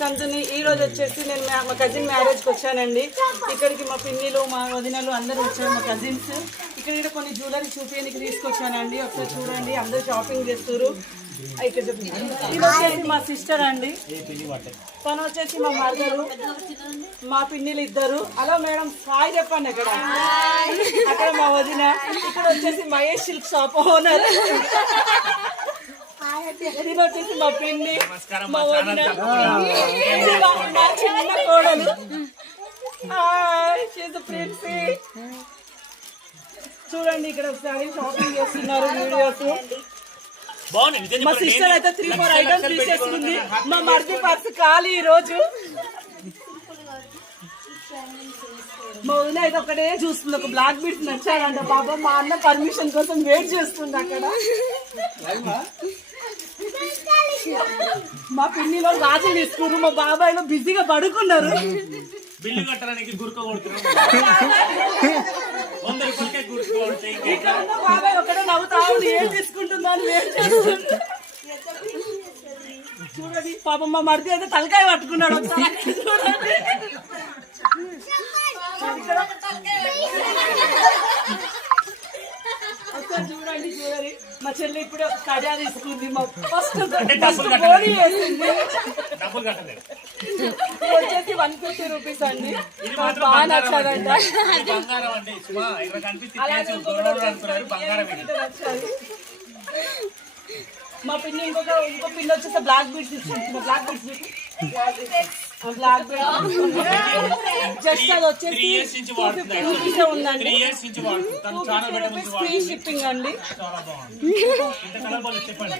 సంతుని. ఈ రోజు వచ్చేసి నేను మా కజిన్ మ్యారేజ్కి వచ్చానండి. ఇక్కడికి మా పిన్నిలు మా వదినలు అందరూ వచ్చారు, మా కజిన్స్. ఇక్కడ కొన్ని జ్యువెలరీ చూపించడానికి తీసుకొచ్చానండి. ఒకసారి చూడండి, అందరూ షాపింగ్ చేస్తారు. ఇక్కడ ఇది వచ్చేసి మా సిస్టర్ అండి, తను వచ్చేసి మా మదరు, మా పిన్నిలు ఇద్దరు. హలో మేడం, హాయ్ చెప్పండి. అక్కడ మా వదిన. ఇక్కడ వచ్చేసి మహేష్ సిల్క్ షాప్ ఓనర్. ఇది వచ్చేసి మా పిన్ని, మా వదిన, మా చిన్న కోడలు. చూడండి, ఇక్కడ ఒకసారి షాపింగ్ చేస్తున్నారు, వీడియోస్. మా సిస్టర్ అయితే 3-4 ఐటమ్స్ తీసేస్తుంది. మా మర్ది పర్సు ఖాళీ ఈ రోజు. మా వదిన అయితే ఒకటే చూస్తుంది, ఒక బ్లాక్ బీట్స్ నచ్చాడంట. బాబా మా అన్న పర్మిషన్ కోసం వెయిట్ చేస్తుంది అక్కడ. మా పిన్నిలో రాజులు తీసుకున్నారు, మా బాబాయ్లో బిజీగా పడుకున్నారు. బిల్లు కట్టడానికి గుర్క కొడుతున్నారు. బాబాయ్ ఒకటే నవ్వుతా ఏం తీసుకుంటుందా అని వెయిట్ చేస్తుంది. చూడండి పాపం మా మరిది అయితే తలకాయ పట్టుకున్నాడు. ఒకసారి చూడండి, చూడండి చూడండి. మా చెల్లి ఇప్పుడు కజా తీసుకుంది. మా ఫస్ట్ బోడీ వేసింది. వచ్చేసి 150 రూపీస్ అండి. బాగా నచ్చాదంట. మా పిన్ని ఇంకో పిన్ వచ్చేసి బ్లాక్ బీట్స్ తీసుకుంటుంది. బ్లాక్ బీట్స్ బ్లాక్ జస్ట్ అది వచ్చేసి 250 రూపీస్ ఉందండి. 250 రూపీస్ ఫ్రీ షిప్పింగ్ అండి. చెప్పండి.